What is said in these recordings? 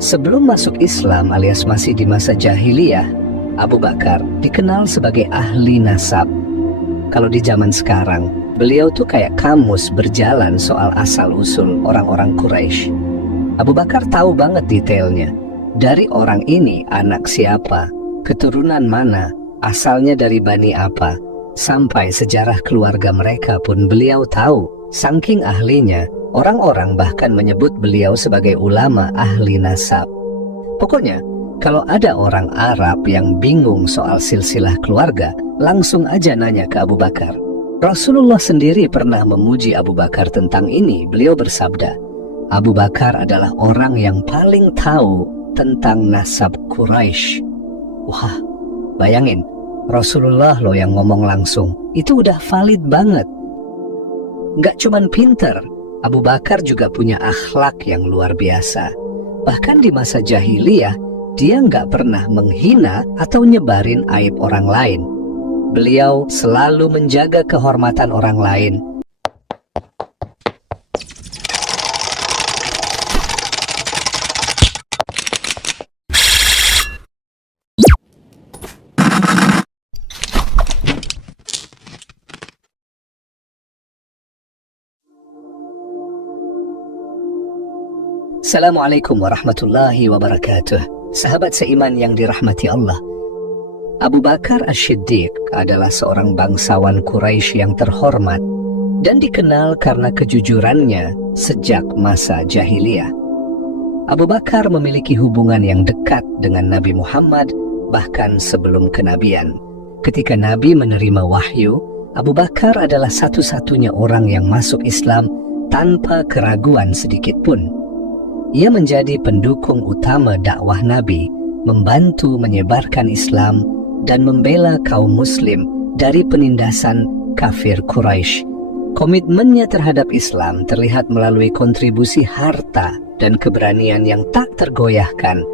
Sebelum masuk Islam alias masih di masa jahiliyah, Abu Bakar dikenal sebagai ahli nasab. Kalau di zaman sekarang, beliau tuh kayak kamus berjalan soal asal-usul orang-orang Quraisy. Abu Bakar tahu banget detailnya. Dari orang ini anak siapa, keturunan mana, asalnya dari bani apa, sampai sejarah keluarga mereka pun beliau tahu. Saking ahlinya, orang-orang bahkan menyebut beliau sebagai ulama ahli nasab. Pokoknya, kalau ada orang Arab yang bingung soal silsilah keluarga, langsung aja nanya ke Abu Bakar. Rasulullah sendiri pernah memuji Abu Bakar tentang ini. Beliau bersabda, Abu Bakar adalah orang yang paling tahu tentang nasab Quraisy. Wah, bayangin, Rasulullah loh yang ngomong langsung. Itu udah valid banget. Nggak cuman pinter, Abu Bakar juga punya akhlak yang luar biasa. Bahkan di masa jahiliyah, dia nggak pernah menghina atau nyebarin aib orang lain. Beliau selalu menjaga kehormatan orang lain. Assalamualaikum warahmatullahi wabarakatuh. Sahabat seiman yang dirahmati Allah, Abu Bakar As-Siddiq adalah seorang bangsawan Quraisy yang terhormat dan dikenal karena kejujurannya sejak masa jahiliyah. Abu Bakar memiliki hubungan yang dekat dengan Nabi Muhammad bahkan sebelum kenabian. Ketika Nabi menerima wahyu, Abu Bakar adalah satu-satunya orang yang masuk Islam tanpa keraguan sedikit pun. Ia menjadi pendukung utama dakwah Nabi, membantu menyebarkan Islam dan membela kaum muslim dari penindasan kafir Quraisy. Komitmennya terhadap Islam terlihat melalui kontribusi harta dan keberanian yang tak tergoyahkan.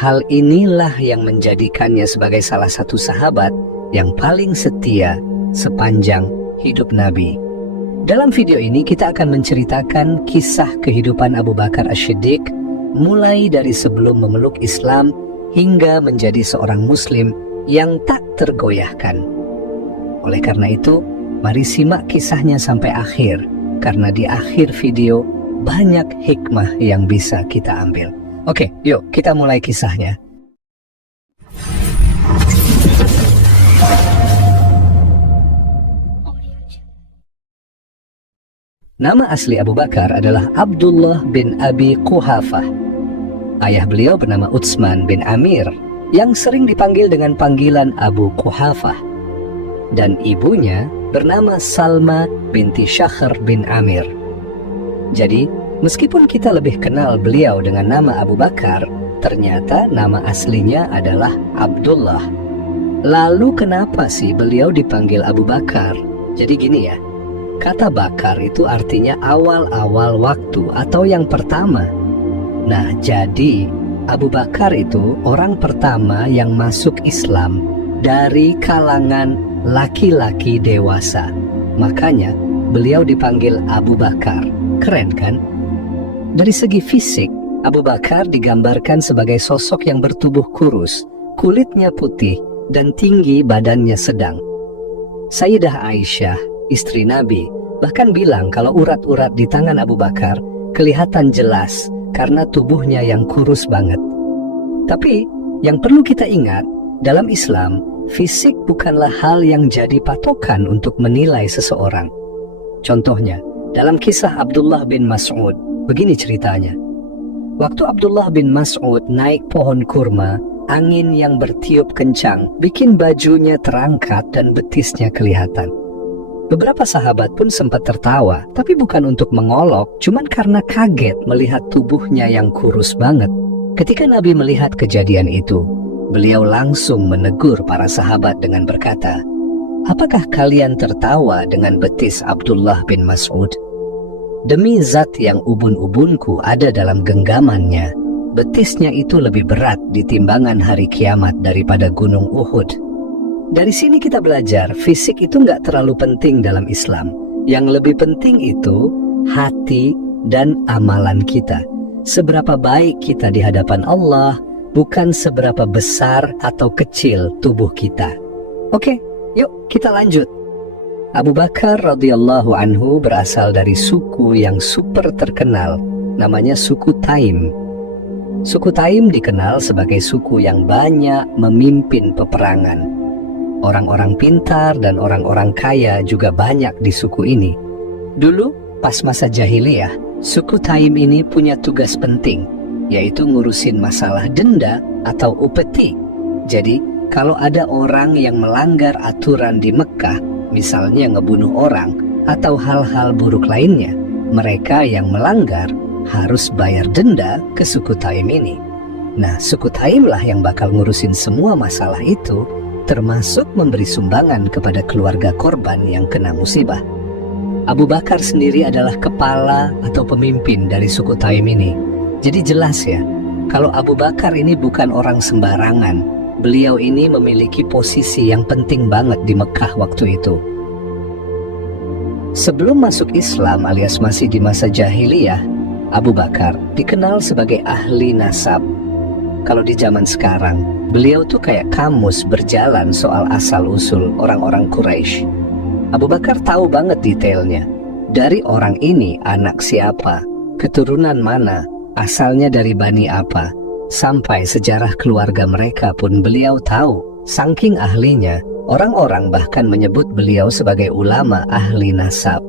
Hal inilah yang menjadikannya sebagai salah satu sahabat yang paling setia sepanjang hidup Nabi. Dalam video ini kita akan menceritakan kisah kehidupan Abu Bakar As-Siddiq mulai dari sebelum memeluk Islam hingga menjadi seorang muslim yang tak tergoyahkan. Oleh karena itu, mari simak kisahnya sampai akhir, karena di akhir video banyak hikmah yang bisa kita ambil. Oke, yuk kita mulai kisahnya. Nama asli Abu Bakar adalah Abdullah bin Abi Quhafah. Ayah beliau bernama Utsman bin Amir, yang sering dipanggil dengan panggilan Abu Quhafah. Dan ibunya bernama Salma binti Syakhr bin Amir. Jadi, meskipun kita lebih kenal beliau dengan nama Abu Bakar, ternyata nama aslinya adalah Abdullah. Lalu kenapa sih beliau dipanggil Abu Bakar? Jadi gini ya, kata bakar itu artinya awal-awal waktu atau yang pertama. Nah, jadi Abu Bakar itu orang pertama yang masuk Islam dari kalangan laki-laki dewasa. Makanya beliau dipanggil Abu Bakar. Keren kan? Dari segi fisik, Abu Bakar digambarkan sebagai sosok yang bertubuh kurus, kulitnya putih, dan tinggi badannya sedang. Sayyidah Aisyah, istri Nabi, bahkan bilang kalau urat-urat di tangan Abu Bakar kelihatan jelas karena tubuhnya yang kurus banget. Tapi yang perlu kita ingat, dalam Islam, fisik bukanlah hal yang jadi patokan untuk menilai seseorang. Contohnya, dalam kisah Abdullah bin Mas'ud, begini ceritanya. Waktu Abdullah bin Mas'ud naik pohon kurma, angin yang bertiup kencang bikin bajunya terangkat dan betisnya kelihatan. Beberapa sahabat pun sempat tertawa, tapi bukan untuk mengolok, cuman karena kaget melihat tubuhnya yang kurus banget. Ketika Nabi melihat kejadian itu, beliau langsung menegur para sahabat dengan berkata, "Apakah kalian tertawa dengan betis Abdullah bin Mas'ud? Demi zat yang ubun-ubunku ada dalam genggamannya, betisnya itu lebih berat di timbangan hari kiamat daripada gunung Uhud." Dari sini kita belajar, fisik itu nggak terlalu penting dalam Islam. Yang lebih penting itu hati dan amalan kita. seberapa baik kita di hadapan Allah, bukan seberapa besar atau kecil tubuh kita. Oke, yuk kita lanjut. Abu Bakar radhiyallahu anhu berasal dari suku yang super terkenal, namanya suku Taim. Suku Taim dikenal sebagai suku yang banyak memimpin peperangan. Orang-orang pintar dan orang-orang kaya juga banyak di suku ini. Dulu, pas masa jahiliyah, suku Taim ini punya tugas penting, yaitu ngurusin masalah denda atau upeti. Jadi, kalau ada orang yang melanggar aturan di Mekah, misalnya ngebunuh orang atau hal-hal buruk lainnya, mereka yang melanggar harus bayar denda ke suku Taim ini. Nah, suku Taim lah yang bakal ngurusin semua masalah itu, termasuk memberi sumbangan kepada keluarga korban yang kena musibah. Abu Bakar sendiri adalah kepala atau pemimpin dari suku Taim ini. Jadi jelas ya, kalau Abu Bakar ini bukan orang sembarangan. Beliau ini memiliki posisi yang penting banget di Mekah waktu itu. Sebelum masuk Islam alias masih di masa jahiliyah, Abu Bakar dikenal sebagai ahli nasab. Kalau di zaman sekarang, beliau tuh kayak kamus berjalan soal asal-usul orang-orang Quraisy. Abu Bakar tahu banget detailnya. Dari orang ini anak siapa, keturunan mana, asalnya dari bani apa, sampai sejarah keluarga mereka pun beliau tahu. Saking ahlinya, orang-orang bahkan menyebut beliau sebagai ulama ahli nasab.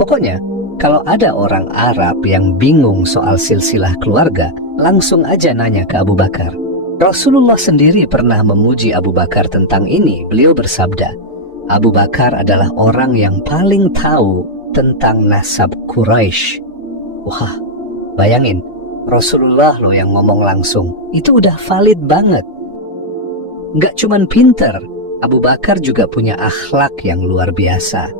Pokoknya, kalau ada orang Arab yang bingung soal silsilah keluarga, langsung aja nanya ke Abu Bakar. Rasulullah sendiri pernah memuji Abu Bakar tentang ini. Beliau bersabda, Abu Bakar adalah orang yang paling tahu tentang nasab Quraisy. Wah, bayangin, Rasulullah loh yang ngomong langsung. Itu udah valid banget. Nggak cuman pinter, Abu Bakar juga punya akhlak yang luar biasa.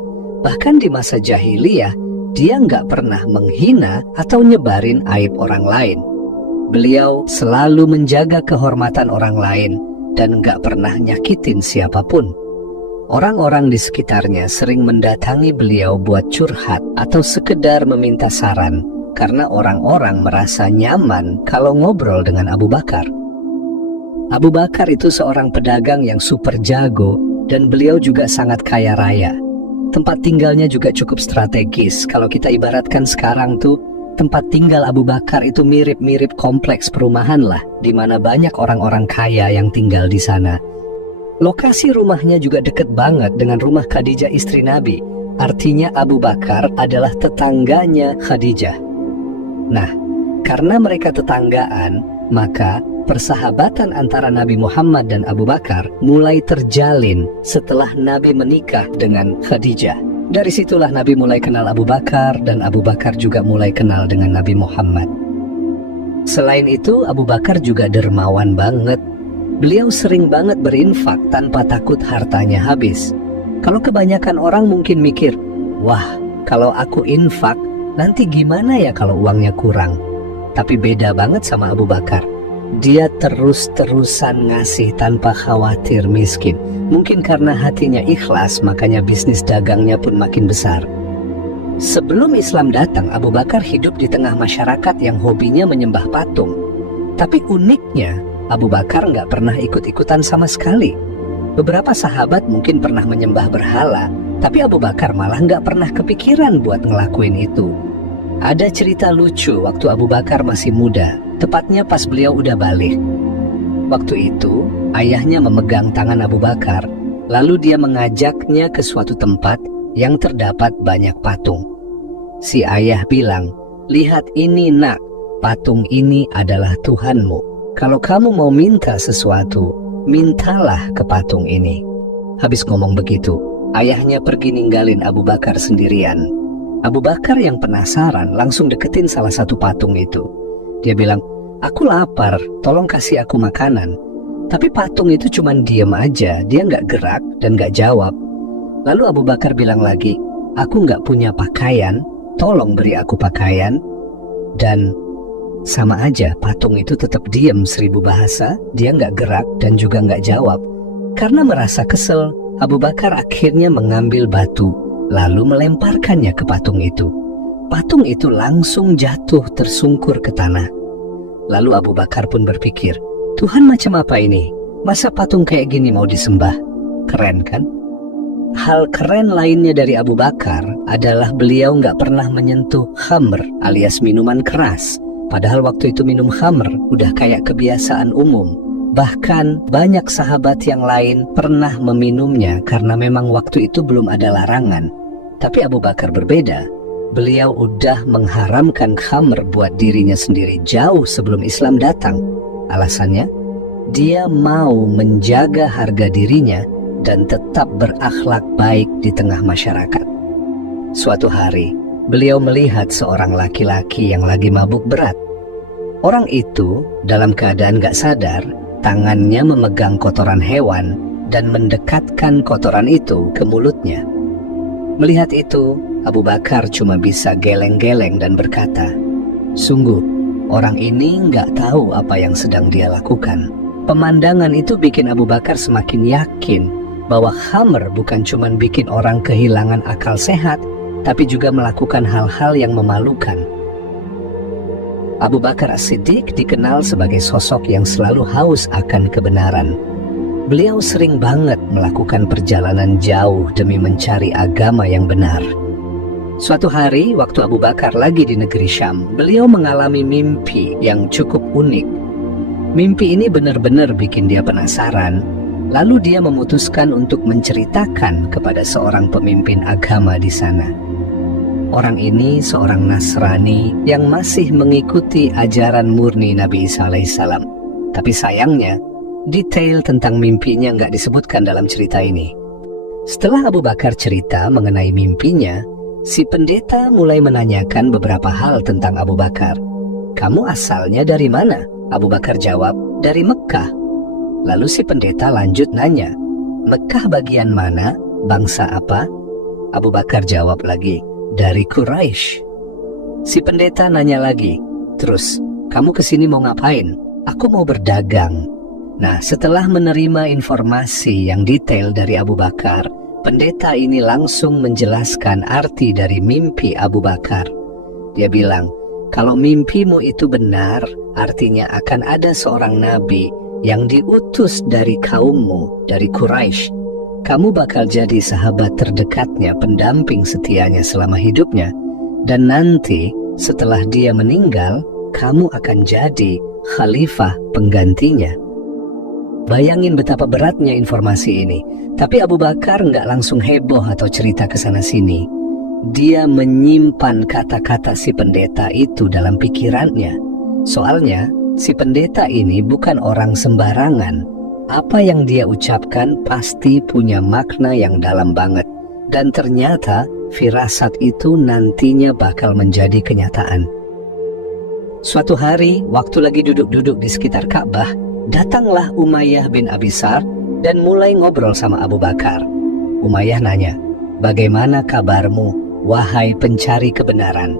Bahkan di masa jahiliyah, dia nggak pernah menghina atau nyebarin aib orang lain. Beliau selalu menjaga kehormatan orang lain dan nggak pernah nyakitin siapapun. Orang-orang di sekitarnya sering mendatangi beliau buat curhat atau sekedar meminta saran karena orang-orang merasa nyaman kalau ngobrol dengan Abu Bakar. Abu Bakar itu seorang pedagang yang super jago dan beliau juga sangat kaya raya. Tempat tinggalnya juga cukup strategis. Kalau kita ibaratkan sekarang tuh, tempat tinggal Abu Bakar itu mirip-mirip kompleks perumahan lah, di mana banyak orang-orang kaya yang tinggal di sana. Lokasi rumahnya juga deket banget dengan rumah Khadijah istri Nabi. Artinya Abu Bakar adalah tetangganya Khadijah. Nah, karena mereka tetanggaan, maka persahabatan antara Nabi Muhammad dan Abu Bakar mulai terjalin setelah Nabi menikah dengan Khadijah. Dari situlah Nabi mulai kenal Abu Bakar dan Abu Bakar juga mulai kenal dengan Nabi Muhammad. Selain itu, Abu Bakar juga dermawan banget. Beliau sering banget berinfak tanpa takut hartanya habis. Kalau kebanyakan orang mungkin mikir, wah, kalau aku infak, nanti gimana ya kalau uangnya kurang? Tapi beda banget sama Abu Bakar. Dia terus-terusan ngasih tanpa khawatir miskin. Mungkin karena hatinya ikhlas, makanya bisnis dagangnya pun makin besar. Sebelum Islam datang, Abu Bakar hidup di tengah masyarakat yang hobinya menyembah patung. Tapi uniknya, Abu Bakar nggak pernah ikut-ikutan sama sekali. Beberapa sahabat mungkin pernah menyembah berhala, tapi Abu Bakar malah nggak pernah kepikiran buat ngelakuin itu. Ada cerita lucu waktu Abu Bakar masih muda, tepatnya pas beliau udah balik. Waktu itu, ayahnya memegang tangan Abu Bakar, lalu dia mengajaknya ke suatu tempat yang terdapat banyak patung. Si ayah bilang, "Lihat ini nak, patung ini adalah Tuhanmu. Kalau kamu mau minta sesuatu, mintalah ke patung ini." Habis ngomong begitu, ayahnya pergi ninggalin Abu Bakar sendirian. Abu Bakar yang penasaran langsung deketin salah satu patung itu. Dia bilang, "Aku lapar, tolong kasih aku makanan." Tapi patung itu cuman diem aja, dia nggak gerak dan nggak jawab. Lalu Abu Bakar bilang lagi, "Aku nggak punya pakaian, tolong beri aku pakaian." Dan sama aja, patung itu tetap diem 1000 bahasa, dia nggak gerak dan juga nggak jawab. Karena merasa kesel, Abu Bakar akhirnya mengambil batu, lalu melemparkannya ke patung itu. patung itu langsung jatuh tersungkur ke tanah. Lalu Abu Bakar pun berpikir, Tuhan macam apa ini? Masa patung kayak gini mau disembah? Keren kan? Hal keren lainnya dari Abu Bakar adalah beliau nggak pernah menyentuh khamr alias minuman keras. Padahal waktu itu minum khamr udah kayak kebiasaan umum. Bahkan banyak sahabat yang lain pernah meminumnya karena memang waktu itu belum ada larangan. Tapi Abu Bakar berbeda. Beliau udah mengharamkan khamr buat dirinya sendiri jauh sebelum Islam datang. Alasannya, dia mau menjaga harga dirinya dan tetap berakhlak baik di tengah masyarakat. Suatu hari, beliau melihat seorang laki-laki yang lagi mabuk berat. Orang itu dalam keadaan gak sadar, tangannya memegang kotoran hewan dan mendekatkan kotoran itu ke mulutnya. Melihat itu, Abu Bakar cuma bisa geleng-geleng dan berkata, sungguh, orang ini gak tahu apa yang sedang dia lakukan. Pemandangan itu bikin Abu Bakar semakin yakin bahwa khamr bukan cuma bikin orang kehilangan akal sehat, tapi juga melakukan hal-hal yang memalukan. Abu Bakar As-Siddiq dikenal sebagai sosok yang selalu haus akan kebenaran. Beliau sering banget melakukan perjalanan jauh demi mencari agama yang benar. Suatu hari, waktu Abu Bakar lagi di negeri Syam, beliau mengalami mimpi yang cukup unik. Mimpi ini benar-benar bikin dia penasaran. Lalu dia memutuskan untuk menceritakan kepada seorang pemimpin agama di sana. Orang ini seorang Nasrani yang masih mengikuti ajaran murni Nabi Isa alaihissalam. Tapi sayangnya, detail tentang mimpinya nggak disebutkan dalam cerita ini. Setelah Abu Bakar cerita mengenai mimpinya, si pendeta mulai menanyakan beberapa hal tentang Abu Bakar. Kamu asalnya dari mana? Abu Bakar jawab, dari Mekkah. Lalu si pendeta lanjut nanya, Mekkah bagian mana? Bangsa apa? Abu Bakar jawab lagi, dari Quraisy. Si pendeta nanya lagi, terus, kamu kesini mau ngapain? Aku mau berdagang. Nah, setelah menerima informasi yang detail dari Abu Bakar, pendeta ini langsung menjelaskan arti dari mimpi Abu Bakar. Dia bilang, kalau mimpimu itu benar, artinya akan ada seorang nabi yang diutus dari kaummu, dari Quraisy. Kamu bakal jadi sahabat terdekatnya, pendamping setianya selama hidupnya. Dan nanti setelah dia meninggal, kamu akan jadi khalifah penggantinya. Bayangin betapa beratnya informasi ini. Tapi Abu Bakar nggak langsung heboh atau cerita ke sana-sini. Dia menyimpan kata-kata si pendeta itu dalam pikirannya. Soalnya, si pendeta ini bukan orang sembarangan. Apa yang dia ucapkan pasti punya makna yang dalam banget. Dan ternyata firasat itu nantinya bakal menjadi kenyataan. Suatu hari, waktu lagi duduk-duduk di sekitar Ka'bah, datanglah Umayyah bin Abi Sar dan mulai ngobrol sama Abu Bakar. Umayyah nanya, bagaimana kabarmu, wahai pencari kebenaran?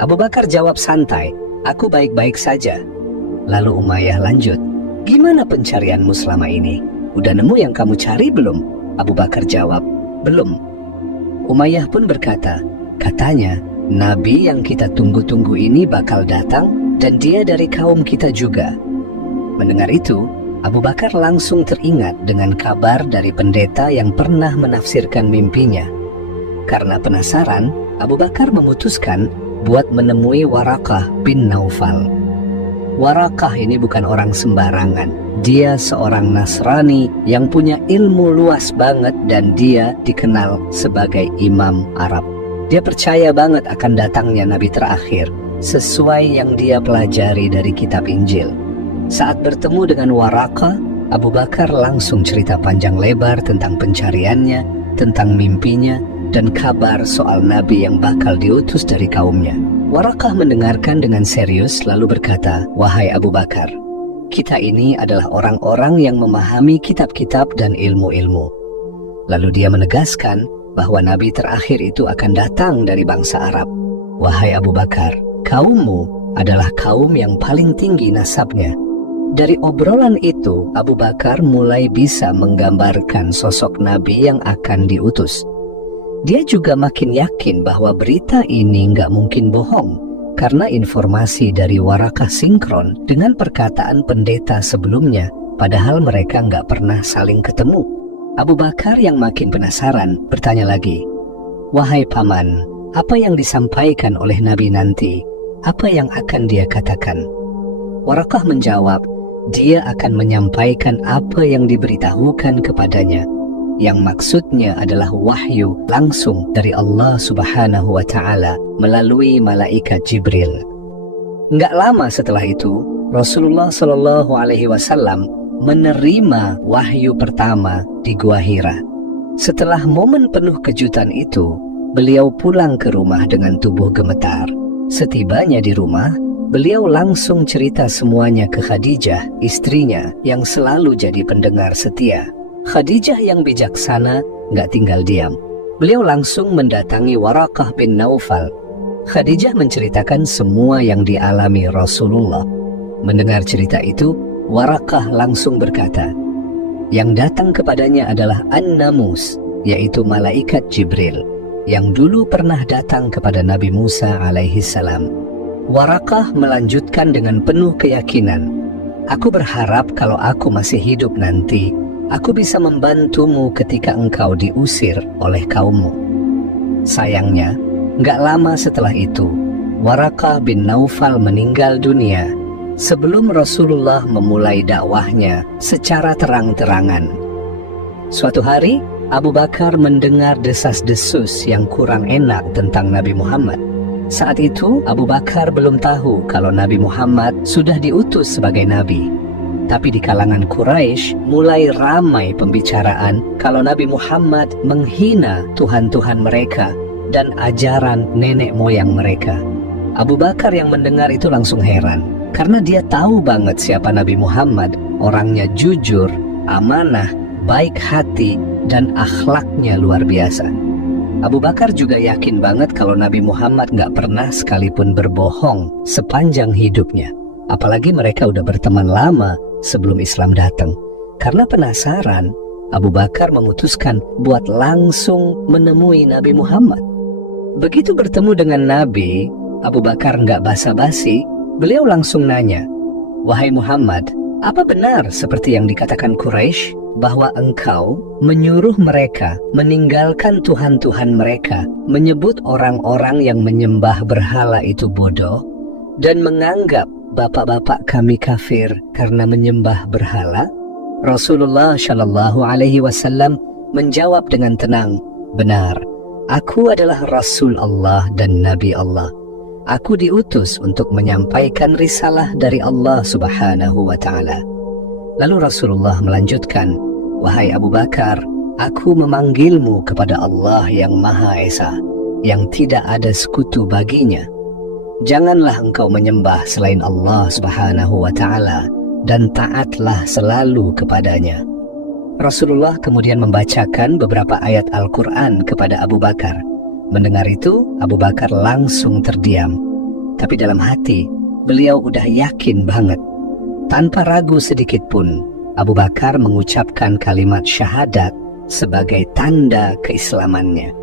Abu Bakar jawab santai, aku baik-baik saja. Lalu Umayyah lanjut, gimana pencarianmu selama ini? Udah nemu yang kamu cari belum? Abu Bakar jawab, belum. Umayyah pun berkata, katanya Nabi yang kita tunggu-tunggu ini bakal datang dan dia dari kaum kita juga. Mendengar itu, Abu Bakar langsung teringat dengan kabar dari pendeta yang pernah menafsirkan mimpinya. Karena penasaran, Abu Bakar memutuskan buat menemui Waraqah bin Naufal. Waraqah ini bukan orang sembarangan. Dia seorang Nasrani yang punya ilmu luas banget dan dia dikenal sebagai Imam Arab. Dia percaya banget akan datangnya Nabi terakhir, sesuai yang dia pelajari dari kitab Injil. Saat bertemu dengan Waraqah, Abu Bakar langsung cerita panjang lebar tentang pencariannya, tentang mimpinya, dan kabar soal Nabi yang bakal diutus dari kaumnya. Waraqah mendengarkan dengan serius lalu berkata, wahai Abu Bakar, kita ini adalah orang-orang yang memahami kitab-kitab dan ilmu-ilmu. Lalu dia menegaskan bahwa Nabi terakhir itu akan datang dari bangsa Arab. Wahai Abu Bakar, kaummu adalah kaum yang paling tinggi nasabnya. Dari obrolan itu, Abu Bakar mulai bisa menggambarkan sosok Nabi yang akan diutus. Dia juga makin yakin bahwa berita ini nggak mungkin bohong, karena informasi dari Warakah sinkron dengan perkataan pendeta sebelumnya, padahal mereka nggak pernah saling ketemu. Abu Bakar yang makin penasaran bertanya lagi, "Wahai paman, apa yang disampaikan oleh Nabi nanti? Apa yang akan dia katakan?" Warakah menjawab, dia akan menyampaikan apa yang diberitahukan kepadanya, yang maksudnya adalah wahyu langsung dari Allah Subhanahu wa Ta'ala melalui malaikat Jibril. Nggak lama setelah itu, Rasulullah Shallallahu Alaihi Wasallam menerima wahyu pertama di Gua Hira. Setelah momen penuh kejutan itu, beliau pulang ke rumah dengan tubuh gemetar. Setibanya di rumah, beliau langsung cerita semuanya ke Khadijah, istrinya yang selalu jadi pendengar setia. Khadijah yang bijaksana nggak tinggal diam. Beliau langsung mendatangi Warakah bin Naufal. Khadijah menceritakan semua yang dialami Rasulullah. Mendengar cerita itu, Warakah langsung berkata, yang datang kepadanya adalah An-Namus, yaitu malaikat Jibril, yang dulu pernah datang kepada Nabi Musa alaihi salam. Warakah melanjutkan dengan penuh keyakinan, "Aku berharap kalau aku masih hidup nanti, aku bisa membantumu ketika engkau diusir oleh kaummu." Sayangnya, nggak lama setelah itu, Warakah bin Naufal meninggal dunia sebelum Rasulullah memulai dakwahnya secara terang-terangan. Suatu hari, Abu Bakar mendengar desas-desus yang kurang enak tentang Nabi Muhammad. Saat itu, Abu Bakar belum tahu kalau Nabi Muhammad sudah diutus sebagai nabi. Tapi di kalangan Quraisy mulai ramai pembicaraan kalau Nabi Muhammad menghina Tuhan-Tuhan mereka dan ajaran nenek moyang mereka. Abu Bakar yang mendengar itu langsung heran, karena dia tahu banget siapa Nabi Muhammad, orangnya jujur, amanah, baik hati, dan akhlaknya luar biasa. Abu Bakar juga yakin banget kalau Nabi Muhammad nggak pernah sekalipun berbohong sepanjang hidupnya. Apalagi mereka udah berteman lama sebelum Islam datang. Karena penasaran, Abu Bakar memutuskan buat langsung menemui Nabi Muhammad. Begitu bertemu dengan Nabi, Abu Bakar nggak basa-basi, beliau langsung nanya, "Wahai Muhammad, apa benar seperti yang dikatakan Quraisy, bahwa engkau menyuruh mereka meninggalkan Tuhan-Tuhan mereka, menyebut orang-orang yang menyembah berhala itu bodoh, dan menganggap bapak-bapak kami kafir karena menyembah berhala?" Rasulullah Shallallahu Alaihi Wasallam menjawab dengan tenang, "Benar, aku adalah Rasul Allah dan Nabi Allah. Aku diutus untuk menyampaikan risalah dari Allah Subhanahu wa Ta'ala." Lalu Rasulullah melanjutkan, "Wahai Abu Bakar, aku memanggilmu kepada Allah yang Maha Esa, yang tidak ada sekutu baginya. Janganlah engkau menyembah selain Allah Subhanahu wa Ta'ala, dan taatlah selalu kepadanya." Rasulullah kemudian membacakan beberapa ayat Al-Quran kepada Abu Bakar. Mendengar itu, Abu Bakar langsung terdiam. Tapi dalam hati, beliau udah yakin banget. Tanpa ragu sedikit pun, Abu Bakar mengucapkan kalimat syahadat sebagai tanda keislamannya.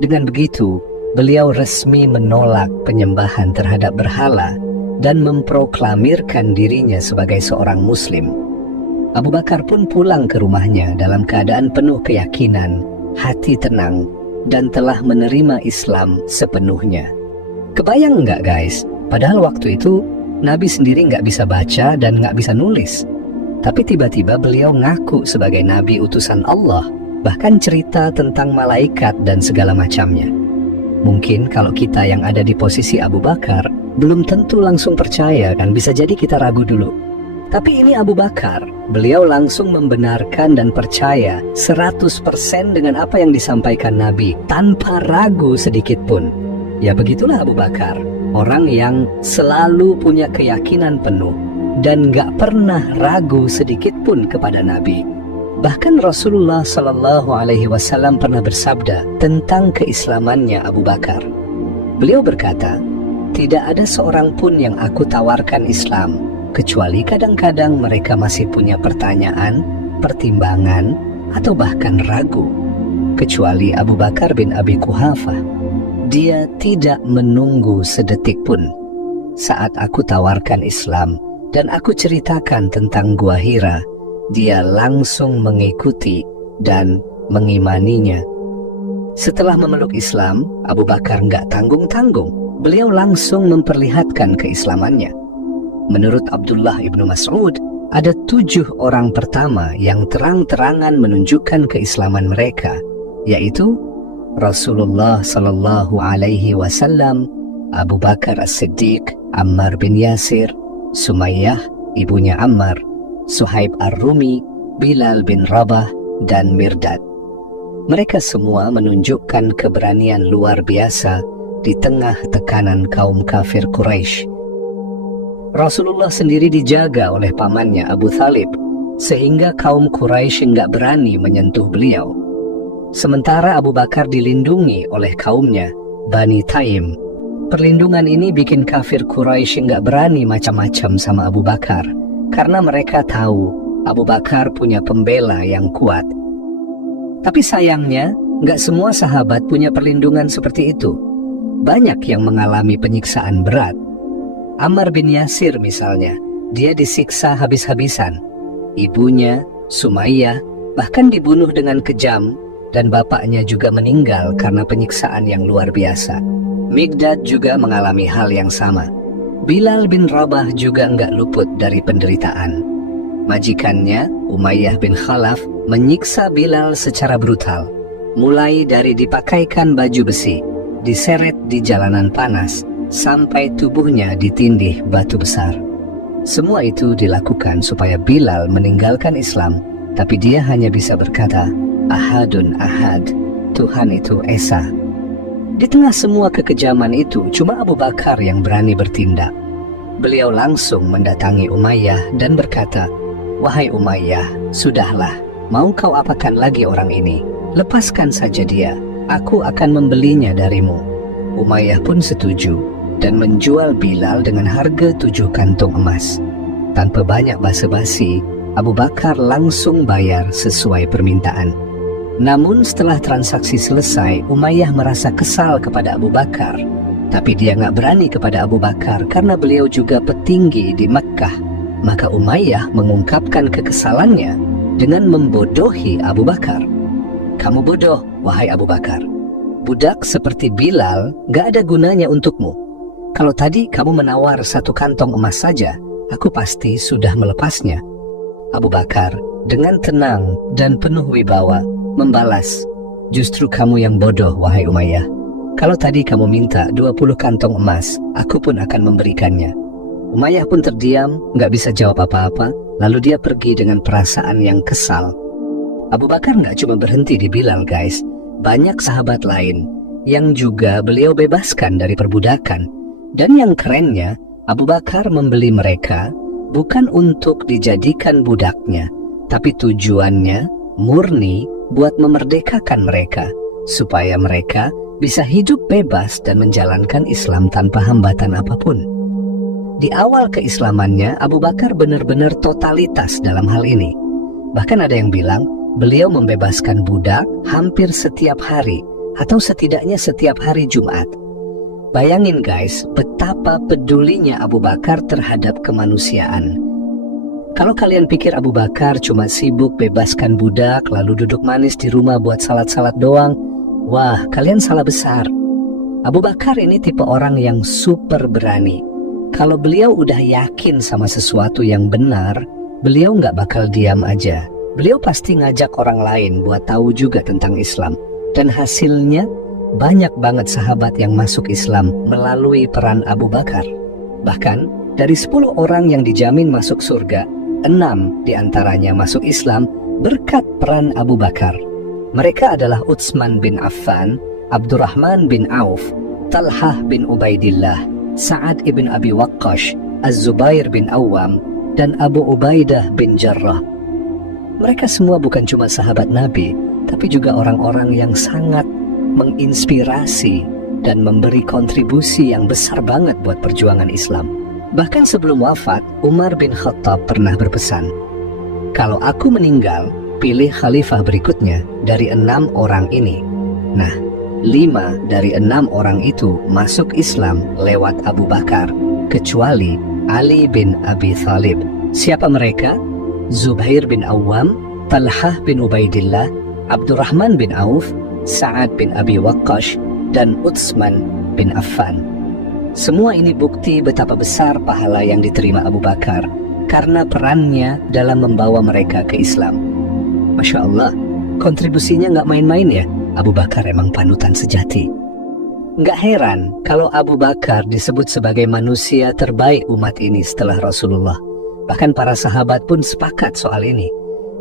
Dengan begitu, beliau resmi menolak penyembahan terhadap berhala dan memproklamirkan dirinya sebagai seorang Muslim. Abu Bakar pun pulang ke rumahnya dalam keadaan penuh keyakinan, hati tenang, dan telah menerima Islam sepenuhnya. Kebayang nggak guys? Padahal waktu itu Nabi sendiri nggak bisa baca dan nggak bisa nulis. Tapi tiba-tiba beliau ngaku sebagai Nabi utusan Allah, bahkan cerita tentang malaikat dan segala macamnya. Mungkin kalau kita yang ada di posisi Abu Bakar, belum tentu langsung percaya kan, bisa jadi kita ragu dulu. Tapi ini Abu Bakar, beliau langsung membenarkan dan percaya 100% dengan apa yang disampaikan Nabi, tanpa ragu sedikit pun. Ya begitulah Abu Bakar, orang yang selalu punya keyakinan penuh dan gak pernah ragu sedikit pun kepada Nabi. Bahkan Rasulullah Sallallahu Alaihi Wasallam pernah bersabda tentang keislamannya Abu Bakar. Beliau berkata, "Tidak ada seorang pun yang aku tawarkan Islam, kecuali kadang-kadang mereka masih punya pertanyaan, pertimbangan, atau bahkan ragu. kecuali Abu Bakar bin Abi Quhafah. Dia tidak menunggu sedetik pun. Saat aku tawarkan Islam dan aku ceritakan tentang Gua Hira, dia langsung mengikuti dan mengimaninya. Setelah memeluk Islam, Abu Bakar nggak tanggung-tanggung. Beliau langsung memperlihatkan keislamannya. Menurut Abdullah ibnu Mas'ud, ada 7 orang pertama yang terang-terangan menunjukkan keislaman mereka, yaitu Rasulullah Sallallahu Alaihi Wasallam, Abu Bakar As-Siddiq, Ammar bin Yasir, Sumayyah, ibunya Ammar, Suhaib Ar-Rumi, Bilal bin Rabah, dan Mirdad. Mereka semua menunjukkan keberanian luar biasa di tengah tekanan kaum kafir Quraisy. Rasulullah sendiri dijaga oleh pamannya Abu Thalib, sehingga kaum Quraisy nggak berani menyentuh beliau. Sementara Abu Bakar dilindungi oleh kaumnya, Bani Taim. Perlindungan ini bikin kafir Quraisy nggak berani macam-macam sama Abu Bakar, karena mereka tahu Abu Bakar punya pembela yang kuat. Tapi sayangnya, nggak semua sahabat punya perlindungan seperti itu. Banyak yang mengalami penyiksaan berat. Ammar bin Yasir misalnya, dia disiksa habis-habisan. Ibunya, Sumayyah, bahkan dibunuh dengan kejam, dan bapaknya juga meninggal karena penyiksaan yang luar biasa. Miqdad juga mengalami hal yang sama. Bilal bin Rabah juga nggak luput dari penderitaan. Majikannya, Umayyah bin Khalaf, menyiksa Bilal secara brutal. Mulai dari dipakaikan baju besi, diseret di jalanan panas, sampai tubuhnya ditindih batu besar. Semua itu dilakukan supaya Bilal meninggalkan Islam, tapi dia hanya bisa berkata, Ahadun Ahad, Tuhan itu Esa. Di tengah semua kekejaman itu, cuma Abu Bakar yang berani bertindak. Beliau langsung mendatangi Umayyah dan berkata, Wahai Umayyah, sudahlah, mau kau apakan lagi orang ini? Lepaskan saja dia, aku akan membelinya darimu. Umayyah pun setuju dan menjual Bilal dengan harga 7 kantung emas. Tanpa banyak basa-basi, Abu Bakar langsung bayar sesuai permintaan. Namun setelah transaksi selesai, Umayyah merasa kesal kepada Abu Bakar. Tapi dia nggak berani kepada Abu Bakar karena beliau juga petinggi di Mekkah. Maka Umayyah mengungkapkan kekesalannya dengan membodohi Abu Bakar. Kamu bodoh, wahai Abu Bakar. Budak seperti Bilal gak ada gunanya untukmu. Kalau tadi kamu menawar 1 kantong emas saja, aku pasti sudah melepasnya. Abu Bakar dengan tenang dan penuh wibawa membalas, justru kamu yang bodoh, wahai Umayyah. Kalau tadi kamu minta 20 kantong emas, aku pun akan memberikannya. Umayyah pun terdiam, gak bisa jawab apa-apa, lalu dia pergi dengan perasaan yang kesal. Abu Bakar gak cuma berhenti di Bilal, guys. Banyak sahabat lain yang juga beliau bebaskan dari perbudakan. Dan yang kerennya, Abu Bakar membeli mereka bukan untuk dijadikan budaknya, tapi tujuannya murni buat memerdekakan mereka, supaya mereka bisa hidup bebas dan menjalankan Islam tanpa hambatan apapun. Di awal keislamannya, Abu Bakar benar-benar totalitas dalam hal ini. Bahkan ada yang bilang, beliau membebaskan budak hampir setiap hari, atau setidaknya setiap hari Jumat. Bayangin guys, betapa pedulinya Abu Bakar terhadap kemanusiaan. Kalau kalian pikir Abu Bakar cuma sibuk bebaskan budak, lalu duduk manis di rumah buat salat-salat doang, wah, kalian salah besar. Abu Bakar ini tipe orang yang super berani. Kalau beliau udah yakin sama sesuatu yang benar, beliau nggak bakal diam aja. Beliau pasti ngajak orang lain buat tahu juga tentang Islam. Dan hasilnya, banyak banget sahabat yang masuk Islam melalui peran Abu Bakar. Bahkan, dari 10 orang yang dijamin masuk surga, 6 diantaranya masuk Islam berkat peran Abu Bakar. Mereka adalah Utsman bin Affan, Abdurrahman bin Auf, Talhah bin Ubaidillah, Sa'ad ibn Abi Waqqash, Az-Zubair bin Awam, dan Abu Ubaidah bin Jarrah. Mereka semua bukan cuma sahabat Nabi, tapi juga orang-orang yang sangat menginspirasi dan memberi kontribusi yang besar banget buat perjuangan Islam. Bahkan sebelum wafat, Umar bin Khattab pernah berpesan, "Kalau aku meninggal, pilih khalifah berikutnya dari 6 orang ini. Nah, 5 dari 6 orang itu masuk Islam lewat Abu Bakar, kecuali Ali bin Abi Thalib. Siapa mereka? Zubair bin Awam, Talhah bin Ubaidillah, Abdurrahman bin Auf, Sa'ad bin Abi Waqqash, dan Utsman bin Affan. Semua ini bukti betapa besar pahala yang diterima Abu Bakar karena perannya dalam membawa mereka ke Islam. Masya Allah, kontribusinya nggak main-main ya. Abu Bakar emang panutan sejati. Nggak heran kalau Abu Bakar disebut sebagai manusia terbaik umat ini setelah Rasulullah. Bahkan para sahabat pun sepakat soal ini.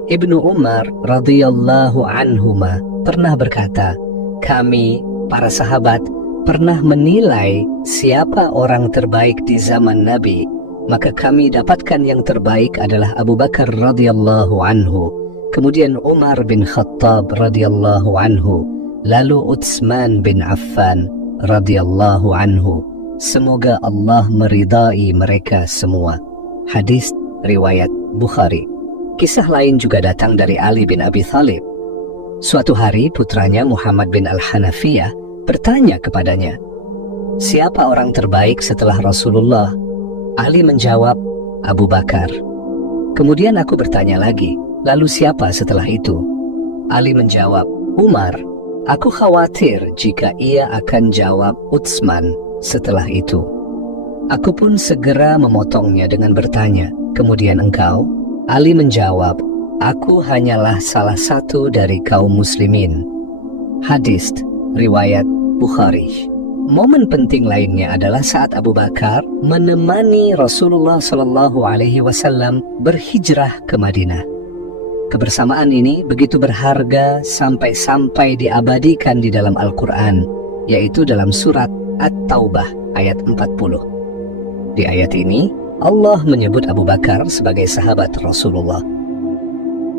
Ibnu Umar radhiyallahu anhuma pernah berkata, kami, para sahabat, pernah menilai siapa orang terbaik di zaman Nabi, maka kami dapatkan yang terbaik adalah Abu Bakar radhiyallahu anhu, kemudian Umar bin Khattab radhiyallahu anhu, lalu Utsman bin Affan radhiyallahu anhu. Semoga Allah meridai mereka semua. Hadis riwayat Bukhari. Kisah lain juga datang dari Ali bin Abi Thalib. Suatu hari putranya Muhammad bin Al-Hanafiyah bertanya kepadanya, siapa orang terbaik setelah Rasulullah? Ali menjawab, Abu Bakar. Kemudian aku bertanya lagi, lalu siapa setelah itu? Ali menjawab, Umar. Aku khawatir jika ia akan jawab Utsman setelah itu. Aku pun segera memotongnya dengan bertanya, kemudian engkau? Ali menjawab, aku hanyalah salah satu dari kaum muslimin. Hadis riwayat Bukhari. Momen penting lainnya adalah saat Abu Bakar menemani Rasulullah SAW berhijrah ke Madinah. Kebersamaan ini begitu berharga sampai diabadikan di dalam Al-Quran, yaitu dalam surat At-Taubah ayat 40. Di ayat ini, Allah menyebut Abu Bakar sebagai sahabat Rasulullah.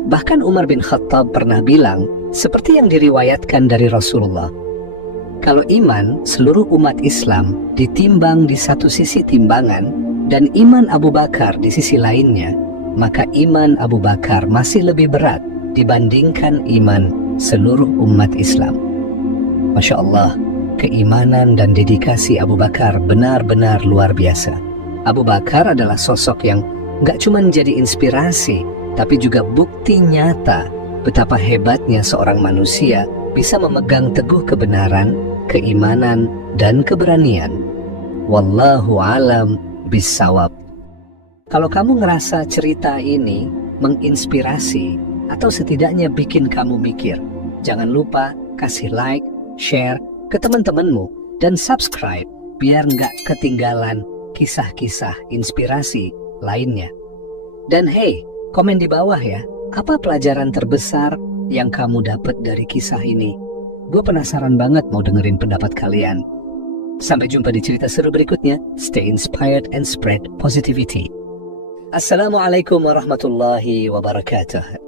Bahkan Umar bin Khattab pernah bilang, seperti yang diriwayatkan dari Rasulullah, kalau iman seluruh umat Islam ditimbang di satu sisi timbangan dan iman Abu Bakar di sisi lainnya, maka iman Abu Bakar masih lebih berat dibandingkan iman seluruh umat Islam. Masya Allah, keimanan dan dedikasi Abu Bakar benar-benar luar biasa. Abu Bakar adalah sosok yang gak cuma jadi inspirasi, tapi juga bukti nyata betapa hebatnya seorang manusia bisa memegang teguh kebenaran, keimanan, dan keberanian. Wallahu alam bissawab. Kalau kamu ngerasa cerita ini menginspirasi atau setidaknya bikin kamu mikir, jangan lupa kasih like, share ke teman-temanmu, dan subscribe biar nggak ketinggalan kisah-kisah inspirasi lainnya. Dan hey, komen di bawah ya, apa pelajaran terbesar yang kamu dapat dari kisah ini? Gue penasaran banget mau dengerin pendapat kalian. Sampai jumpa di cerita seru berikutnya. Stay inspired and spread positivity. Assalamualaikum warahmatullahi wabarakatuh.